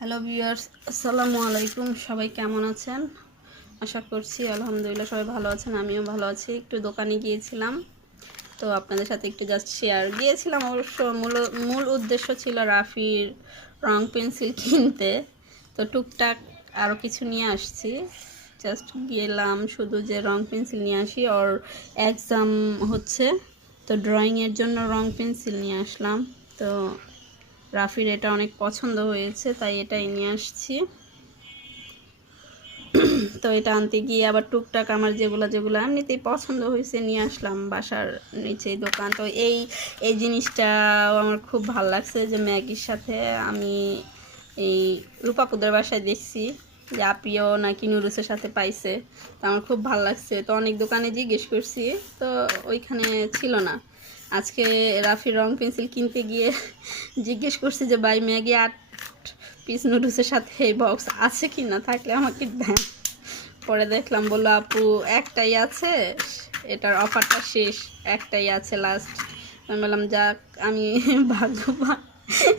Hello viewers, আসসালামু আলাইকুম। সবাই কেমন আছেন? আশা করছি আলহামদুলিল্লাহ সবাই ভালো আছেন, আমিও ভালো আছি। একটু দোকানে গিয়েছিলাম, তো আপনাদের সাথে একটু জাস্ট শেয়ার গিয়েছিলাম। অবশ্য মূল উদ্দেশ্য ছিল রাফির রং পেন্সিল কিনতে, তো টুকটাক আরও কিছু নিয়ে আসছি। জাস্ট গেলাম শুধু যে রং পেন্সিল নিয়ে আসি, ওর এক্সাম হচ্ছে, তো ড্রয়িংয়ের জন্য রং পেন্সিল নিয়ে আসলাম। তো রাফির এটা অনেক পছন্দ হয়েছে, তাই এটাই নিয়ে আসছি। তো এটা আনতে গিয়ে আবার টুকটাক আমার যেগুলো এমনিতেই পছন্দ হয়েছে নিয়ে আসলাম। বাসার নিচে দোকান, তো এই জিনিসটাও আমার খুব ভালো লাগছে যে ম্যাগির সাথে আমি এই রূপাপুদের বাসায় দেখছি যে আপিও নাকি নুডলসের সাথে পাইছে, তো আমার খুব ভালো লাগছে। তো অনেক দোকানে জিজ্ঞেস করছি, তো ওইখানে ছিল না। আজকে রাফির রং পেন্সিল কিনতে গিয়ে জিজ্ঞেস করছি যে ভাই ম্যাগি 8 পিস নুডলসের সাথে এই বক্স আছে কি না, থাকলে আমাকে দেন। পরে দেখলাম, বললো আপু একটাই আছে, এটার অফারটা শেষ, একটাই আছে লাস্ট। আমি বললাম যাক, আমি ভাগ্যবান,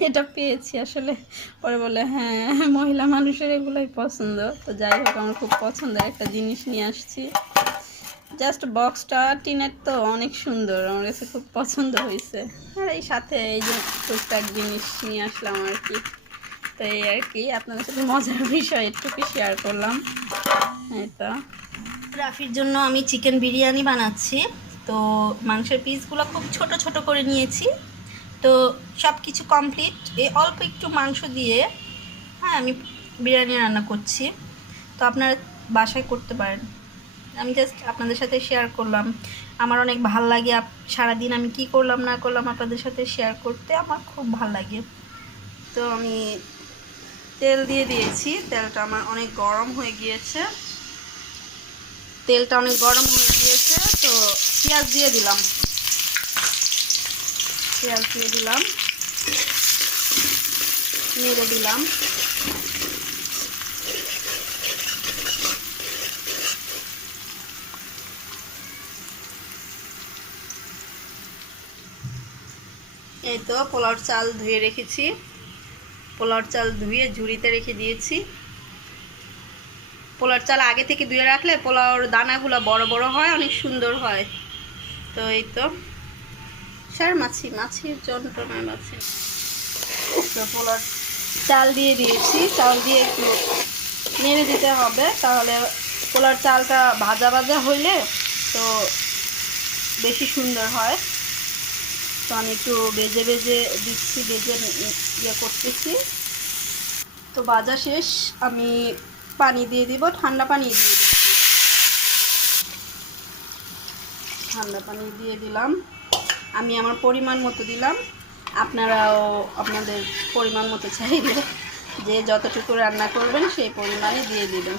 এটা পেয়েছি আসলে। পরে বলে হ্যাঁ, মহিলা মানুষের এগুলোই পছন্দ। তো যাই হোক, আমার খুব পছন্দের একটা জিনিস নিয়ে আসছি। জাস্ট বক্সটা টিনের, তো অনেক সুন্দর, আমার কাছে খুব পছন্দ হয়েছে। আর এই সাথে এই যে টুকটাক জিনিস নিয়ে আসলাম আর কি। তো এই আর কি, আপনাদের সাথে মজার বিষয় একটু শেয়ার করলাম। এটা রাফির জন্য আমি চিকেন বিরিয়ানি বানাচ্ছি। তো মাংসের পিসগুলো খুব ছোট ছোট করে নিয়েছি। তো সব কিছু কমপ্লিট, এই অল্প একটু মাংস দিয়ে হ্যাঁ আমি বিরিয়ানি রান্না করছি। তো আপনারা বাসায় করতে পারেন, আমি জাস্ট আপনাদের সাথে শেয়ার করলাম। আমার অনেক ভাল লাগে, সারাদিন আমি কি করলাম না করলাম আপনাদের সাথে শেয়ার করতে আমার খুব ভাল লাগে। তো আমি তেল দিয়ে দিয়েছি, তেলটা আমার অনেক গরম হয়ে গিয়েছে। তেলটা অনেক গরম হয়ে গিয়েছে, তো পেঁয়াজ দিয়ে দিলাম। পেঁয়াজ দিয়ে দিলাম, নেড়ে দিলাম। এই তো পোলাওর চাল ধুয়ে রেখেছি, পোলাওর চাল ধুয়ে ঝুড়িতে রেখে দিয়েছি। পোলাওর চাল আগে থেকে ধুয়ে রাখলে পোলাওর দানাগুলো বড় বড় হয়, অনেক সুন্দর হয়। তো এই তো মাছির যন্ত্রণায় মাছি। তো পোলাওর চাল দিয়ে দিয়েছি, চাল দিয়ে একটু নেড়ে দিতে হবে, তাহলে পোলাওর চালটা ভাজা ভাজা হইলে তো বেশি সুন্দর হয়। তো আমি একটু বেজে বেজে দিচ্ছি, বেজে ইয়ে করতেছি। তো ভাজা শেষ, আমি পানি দিয়ে দিব, ঠান্ডা পানি দিয়ে দিচ্ছি। ঠান্ডা পানি দিয়ে দিলাম, আমি আমার পরিমাণ মতো দিলাম। আপনারাও আপনাদের পরিমাণ মতো চাইলে যে যতটুকু রান্না করবেন সেই পরিমাণে দিয়ে দিবেন।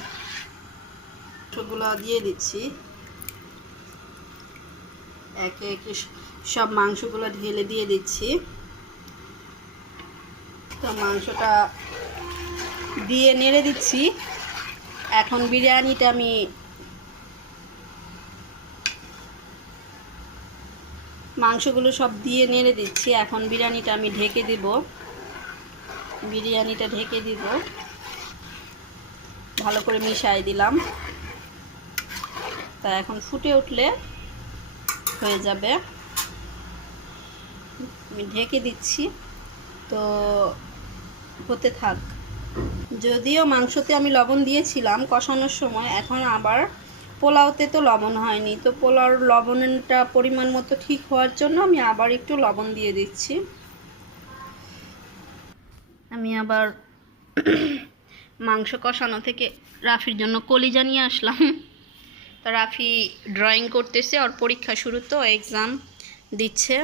সবগুলো দিয়ে দিচ্ছি, একে একে সব মাংসগুলো ঢেলে দিয়ে দিচ্ছি। তো মাংসটা দিয়ে নেড়ে দিচ্ছি। এখন বিরিয়ানিটা আমি মাংসগুলো সব দিয়ে নেড়ে দিচ্ছি। এখন বিরিয়ানিটা আমি ঢেকে দিব, বিরিয়ানিটা ঢেকে দিব, ভালো করে মিশাই দিলাম। তা এখন ফুটে উঠলে হয়ে যাবে। আমি ঢেকে দিচ্ছি, তো হতে থাক। যদিও মাংসতে আমি লবণ দিয়েছিলাম কষানোর সময়, এখন আবার পোলাওতে তো লবণ হয়নি, তো পোলাওর লবণটা পরিমাণ মতো ঠিক হওয়ার জন্য আমি আবার একটু লবণ দিয়ে দিচ্ছি। আমি আবার মাংস কষানো থেকে রাফির জন্য কলিজা নিয়ে আসলাম। তো রাফি ড্রয়িং করতেছে, ওর পরীক্ষা শুরু, তো এক্সাম দিচ্ছে,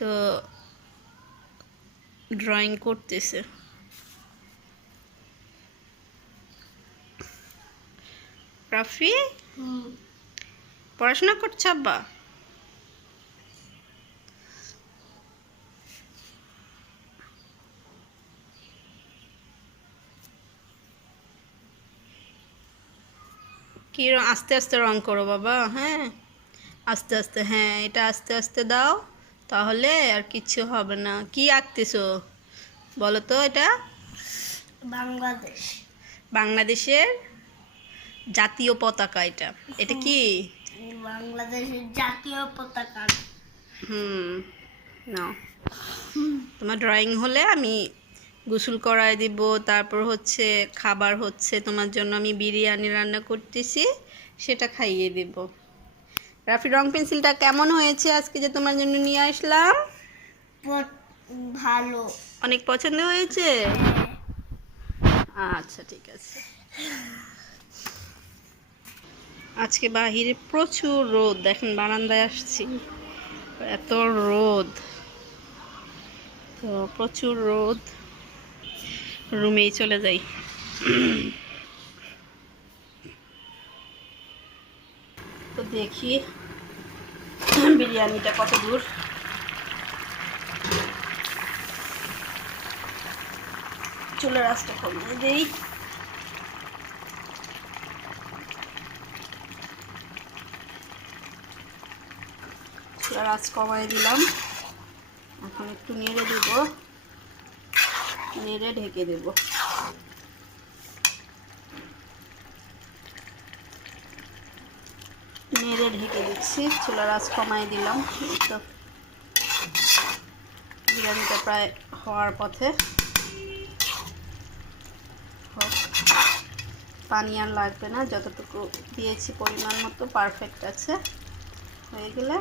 তো ড্রয়িং করতেছে। রাফি পড়াশোনা করছে আব্বা? কি আস্তে আস্তে রং করো বাবা, হ্যাঁ আস্তে আস্তে, হ্যাঁ এটা আস্তে আস্তে দাও, তাহলে আর কিচ্ছু হবে না। কি আঁকতেছো বলো তো এটা? বাংলাদেশ। বাংলাদেশের জাতীয় পতাকা এটা। এটা কি? বাংলাদেশের জাতীয় পতাকা। নাও, তোমার ড্রয়িং হলে আমি গোসল করায় দিব। তারপর হচ্ছে খাবার হচ্ছে তোমার জন্য আমি বিরিয়ানি রান্না করতেছি, সেটা খাইয়ে দিব। রাফি, রং পেন্সিলটা কেমন হয়েছে আজকে যে তোমার জন্য নিয়ে আসলাম? ভালো, অনেক পছন্দ হয়েছে। আচ্ছা ঠিক আছে। আজকে বাহিরে প্রচুর রোদ, দেখেন বারান্দায় আসছি, এত রোদ, তো প্রচুর রোদ, রুমেই চলে যাই। তো দেখি বিরিয়ানিটা কত দূর। চুলার আঁচটা কমিয়ে দেই। চুলার আঁচ কমাই দিলাম। এখন একটু নেড়ে দেব, নেড়ে ঢেকে দেব। নেড়ে ঢেকে দিচ্ছি, চুলার আঁচ কমাই দিলাম। তো বিরিয়ানিটা প্রায় হওয়ার পথে। পানি আর লাগবে না, যতটুকু দিয়েছি পরিমাণ মতো পারফেক্ট আছে। হয়ে গেলে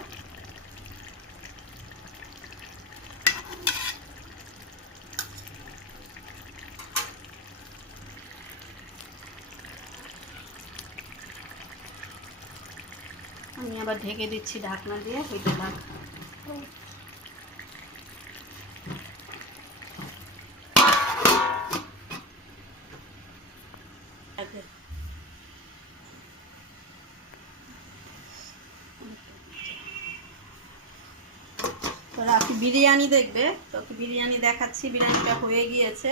আমি আবার ঢেকে দিচ্ছি ঢাকনা দিয়ে। হইতে থাক। তো রাফি বিরিয়ানি দেখবে, তো বিরিয়ানি দেখাচ্ছি। বিরিয়ানিটা হয়ে গিয়েছে,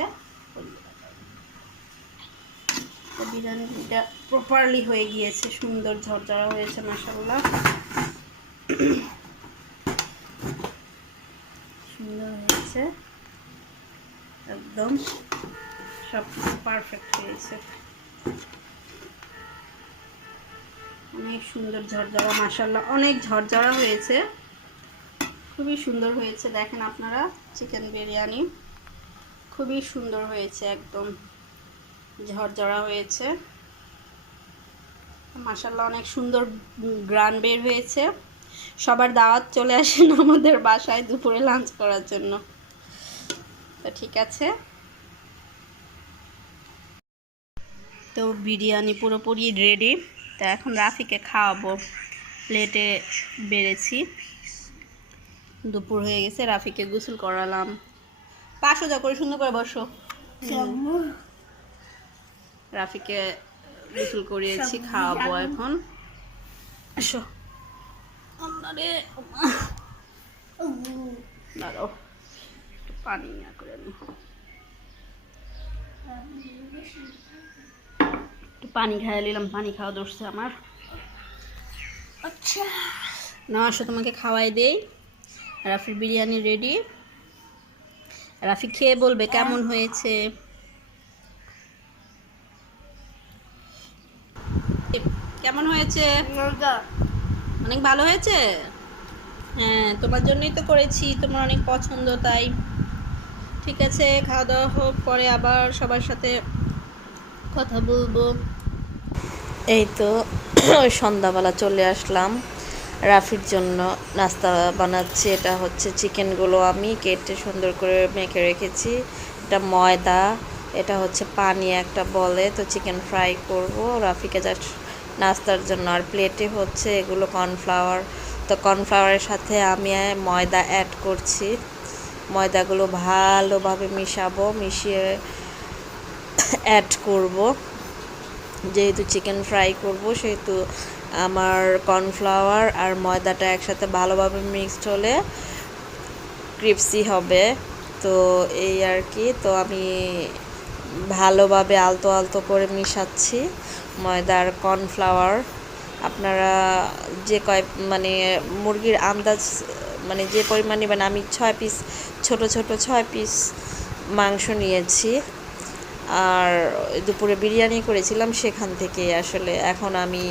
তো বিরিয়ানিটা প্রপারলি হয়ে গিয়েছে, সুন্দর ঝরঝরা হয়েছে মাশাআল্লাহ, সুন্দর হয়েছে একদম, সব পারফেক্ট হয়েছে, অনেক সুন্দর ঝরঝরা মাশাআল্লাহ, অনেক ঝরঝরা হয়েছে, খুবই সুন্দর হয়েছে। দেখেন আপনারা, চিকেন বিরিয়ানি খুবই সুন্দর হয়েছে, একদম ঝরঝরা হয়েছে মাশাআল্লাহ, অনেক সুন্দর গ্রান বের হয়েছে। সবার দাওয়াত, চলে আসেন আমাদের বাসায় দুপুরে লাঞ্চ করার জন্য। তো ঠিক আছে, তো বিরিয়ানি পুরোপুরি রেডি। তো এখন রাফিকে খাওয়াবো, প্লেটে বেড়েছি। দুপুর হয়ে গেছে, রাফিকে গোসল করালাম। পাশো যা করে, সুন্দর করে বসো। রাফিকে গোসল করিয়েছি, খাওয়াবো এখন। আসো, দাঁড়াও, পানি না করে নি, একটু পানি খাইয়ে নিলাম, পানি খাওয়া ধরছে আমার। আচ্ছা না আসো, তোমাকে খাওয়াই দেই। রাফির বিরিয়ানি রেডি। রাফি খেয়ে বলবে কেমন হয়েছে। কেমন হয়েছে? অনেক ভালো হয়েছে। হ্যাঁ, তোমার জন্যই তো করেছি, তোমার অনেক পছন্দ, তাই। ঠিক আছে, খাওয়া দাওয়া হোক, পরে আবার সবার সাথে কথা বলবো। এই তো সন্ধ্যাবেলা চলে আসলাম, রাফির জন্য নাস্তা বানাচ্ছি। এটা হচ্ছে চিকেনগুলো আমি কেটে সুন্দর করে মেখে রেখেছি, এটা ময়দা, এটা হচ্ছে পানি একটা বলে, তো চিকেন ফ্রাই করব রাফিকে জাস্ট নাস্তার জন্য। আর প্লেটে হচ্ছে এগুলো কর্নফ্লাওয়ার, তো কর্নফ্লাওয়ারের সাথে আমি ময়দা অ্যাড করছি, ময়দাগুলো ভালোভাবে মিশাবো, মিশিয়ে অ্যাড করব। যেহেতু চিকেন ফ্রাই করব, সেহেতু আমার কর্নফ্লাওয়ার আর ময়দাটা একসাথে ভালোভাবে মিক্সড হলে ক্রিপসি হবে। তো এই আর কি, তো আমি ভালোভাবে আলতো আলতো করে মিশাচ্ছি ময়দা আর কর্নফ্লাওয়ার। আপনারা যে মানে মুরগির আন্দাজ, মানে যে পরিমাণ নেবেন, আমি 6 পিস ছোট ছোট 6 পিস মাংস নিয়েছি। আর দুপুরে বিরিয়ানি করেছিলাম সেখান থেকে আসলে এখন আমি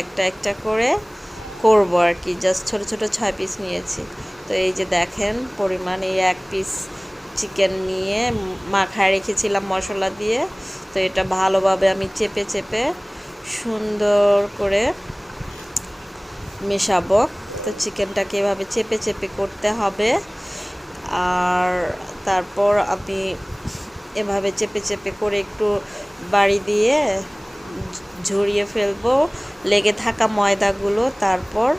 একটা একটা করে করব আর কি, জাস্ট ছোট ছোট 6 পিস নিয়েছি। তো এই যে দেখেন পরিমাণ, এই 1 পিস চিকেন নিয়ে মাখায় রেখেছিলাম মশলা দিয়ে। তো এটা ভালোভাবে আমি চেপে চেপে সুন্দর করে মেশাবো। তো চিকেনটাকে এভাবে চেপে চেপে করতে হবে। আর তারপর আমি এভাবে চেপে চেপে করে একটু বাড়ি দিয়ে ঝরিয়ে ফেলবো লেগে থাকা ময়দাগুলো। তারপর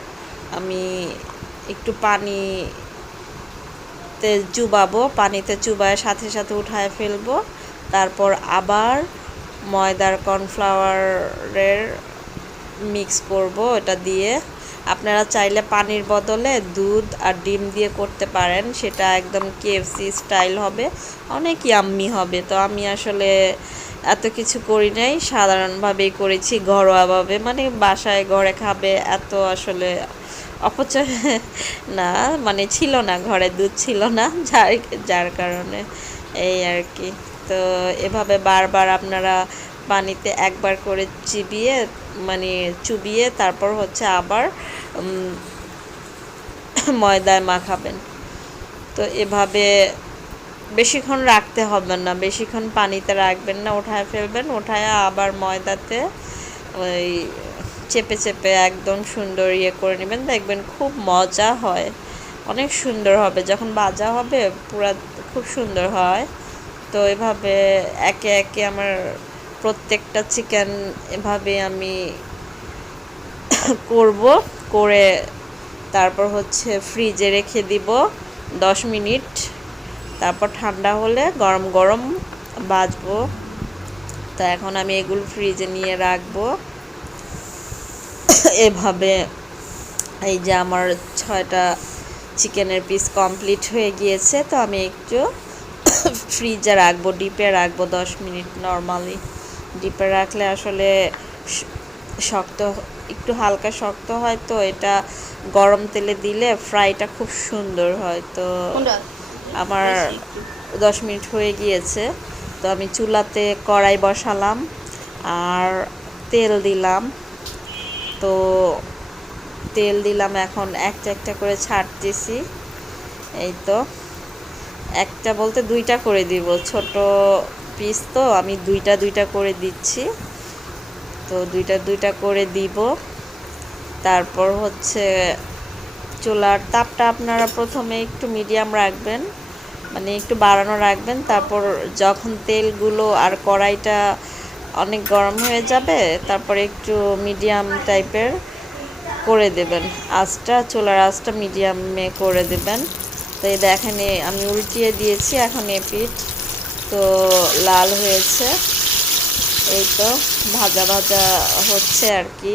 আমি একটু পানিতে চুবাবো, পানিতে চুবায় সাথে সাথে উঠায় ফেলবো। তারপর আবার ময়দার কর্নফ্লাওয়ারের মিক্স করব এটা দিয়ে। আপনারা চাইলে পানির বদলে দুধ আর ডিম দিয়ে করতে পারেন, সেটা একদম কেএফসি স্টাইল হবে, অনেক ইয়াম্মি হবে। তো আমি আসলে এত কিছু করি নাই, সাধারণভাবেই করেছি, ঘরোয়াভাবে, মানে বাসায় ঘরে খাবে এত আসলে অপচয় না, মানে ছিল না ঘরে, দুধ ছিল না, যার কারণে এই আর কি। তো এভাবে বারবার আপনারা পানিতে একবার করে চুবিয়ে তারপর হচ্ছে আবার ময়দায় মাখাবেন। তো এভাবে বেশিক্ষণ রাখতে হবে না, বেশিক্ষণ পানিতে রাখবেন না, উঠায় ফেলবেন, উঠায় আবার ময়দাতে ওই চেপে চেপে একদম সুন্দর করে নেবেন, দেখবেন খুব মজা হয়, অনেক সুন্দর হবে যখন ভাজা হবে, পুরা খুব সুন্দর হয়। তো এভাবে একে একে আমার প্রত্যেকটা চিকেন এভাবে আমি করব, করে তারপর হচ্ছে ফ্রিজে রেখে দিব 10 মিনিট। তারপর ঠান্ডা হলে গরম গরম ভাজবো। তো এখন আমি এগুলো ফ্রিজে নিয়ে রাখবো। এভাবে এই যে আমার 6টা চিকেনের পিস কমপ্লিট হয়ে গিয়েছে। তো আমি একটু ফ্রিজে রাখবো, ডিপে রাখবো 10 মিনিট। নর্মালি ডিপে রাখলে আসলে শক্ত, একটু হালকা শক্ত হয়, তো এটা গরম তেলে দিলে ফ্রাইটা খুব সুন্দর হয়। তো আমার 10 মিনিট হয়ে গিয়েছে। তো আমি চুলাতে কড়াই বসালাম আর তেল দিলাম। তো তেল দিলাম, এখন একটা একটা করে ছাড়তেছি। এই তো একটা বলতে 2টা করে দিব, ছোট পিস তো আমি 2টা করে দিচ্ছি। তো 2টা করে দিব। তারপর হচ্ছে চুলার তাপটা আপনারা প্রথমে একটু মিডিয়াম রাখবেন, মানে একটু বাড়ানো রাখবেন। তারপর যখন তেলগুলো আর কড়াইটা অনেক গরম হয়ে যাবে, তারপরে একটু মিডিয়াম টাইপের করে দেবেন আঁচটা, চুলার আঁচটা মিডিয়ামে করে দেবেন। তো এই দেখেন আমি উল্টিয়ে দিয়েছি, এখন এপিঠ তো লাল হয়েছে, এই তো ভাজা ভাজা হচ্ছে আর কি।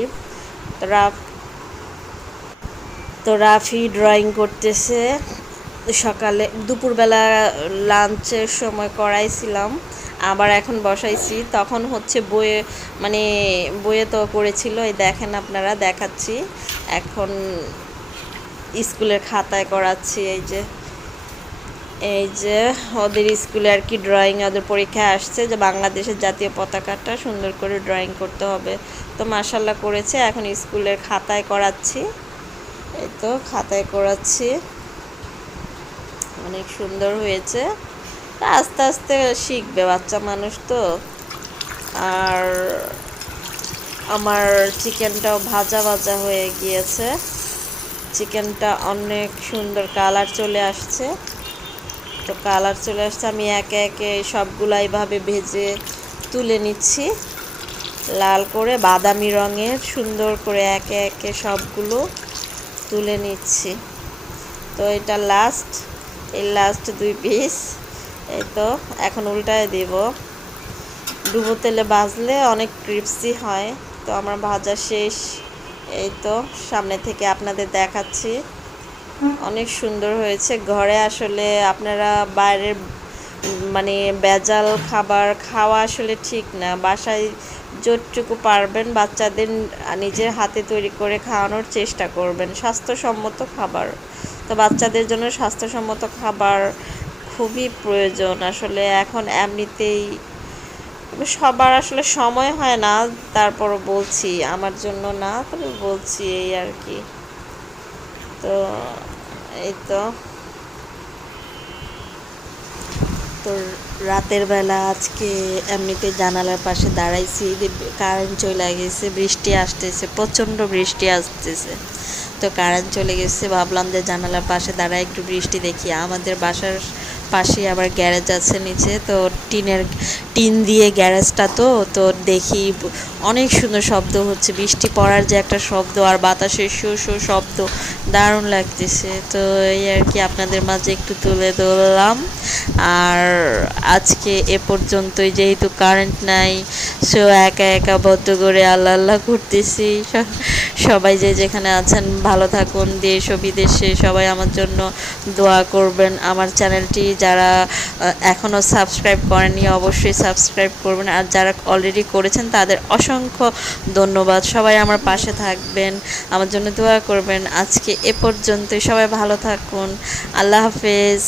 তো রাফি ড্রয়িং করতেছে। সকালে দুপুরবেলা লাঞ্চের সময় করাইছিলাম, আবার এখন বসাইছি। তখন হচ্ছে বইয়ে তো করেছিল, এই দেখেন আপনারা দেখাচ্ছি। এখন স্কুলের খাতায় করাচ্ছি। এই যে ওদের স্কুলে আর কি ড্রয়িং, ওদের পরীক্ষায় আসছে যে বাংলাদেশের জাতীয় পতাকাটা সুন্দর করে ড্রয়িং করতে হবে। তো মাশাআল্লাহ করেছে, এখন স্কুলের খাতায় করাচ্ছি। এই তো খাতায় করাচ্ছি, অনেক সুন্দর হয়েছে। আস্তে আস্তে শিখবে, বাচ্চা মানুষ তো। আর আমার চিকেনটাও ভাজা ভাজা হয়ে গিয়েছে, চিকেনটা অনেক সুন্দর কালার চলে আসছে। তো কালার চলে আসছে, আমি একে একে সবগুলো এইভাবে ভেজে তুলে নিচ্ছি, লাল করে বাদামি রঙের সুন্দর করে একে একে সবগুলো তুলে নিচ্ছি। তো এটা এই লাস্ট 2 পিস। এই তো এখন উল্টায় দিব, ডুবো তেলে ভাজলে অনেক ক্রিপসি হয়। তো আমার ভাজা শেষ, এই তো সামনে থেকে আপনাদের দেখাচ্ছি, অনেক সুন্দর হয়েছে। ঘরে আসলে আপনারা বাইরের মানে ভেজাল খাবার খাওয়া আসলে ঠিক না, বাসায় যতটুকু পারবেন বাচ্চাদের নিজের হাতে তৈরি করে খাওয়ানোর চেষ্টা করবেন, স্বাস্থ্যসম্মত খাবার। তো বাচ্চাদের জন্য স্বাস্থ্যসম্মত খাবার খুবই প্রয়োজন আসলে। এখন এমনিতেই সবার আসলে সময় হয় না, তারপরও বলছি আমার জন্য না, তবে বলছি এই আর কি। তো এই তো তো রাতের বেলা আজকে এমনিতে জানালার পাশে দাঁড়াইছি, কারেন্ট চলে গেছে, বৃষ্টি আসতেছে, প্রচণ্ড বৃষ্টি আসতেছে। তো কারেন্ট চলে গেছে, ভাবলাম যে জানালার পাশে দাঁড়ায় একটু বৃষ্টি দেখি। আমাদের বাসার পাশে আবার গ্যারেজ আছে নিচে, তো টিন দিয়ে গ্যারেজটা, তো দেখি অনেক সুন্দর শব্দ হচ্ছে, বৃষ্টি পড়ার যে একটা শব্দ আর বাতাসের শো শো শব্দ, দারুণ লাগতেছে। তো এই আর কি, আপনাদের মাঝে একটু তুলে ধরলাম। আর আজকে এ পর্যন্তই, যেহেতু কারেন্ট নাই, সো একা একা বদ্ধ করে আল্লাহ আল্লাহ করতেছি। সবাই যে যেখানে আছেন ভালো থাকুন, দেশ ও বিদেশে সবাই আমার জন্য দোয়া করবেন। আমার চ্যানেলটি যারা এখনও সাবস্ক্রাইব করেননি অবশ্যই সাবস্ক্রাইব করবেন, আর যারা অলরেডি করেছেন তাদের অসংখ্য ধন্যবাদ। সবাই আমার পাশে থাকবেন, আমার জন্য দোয়া করবেন। আজকে এ পর্যন্তই, সবাই ভালো থাকুন, আল্লাহ হাফেজ।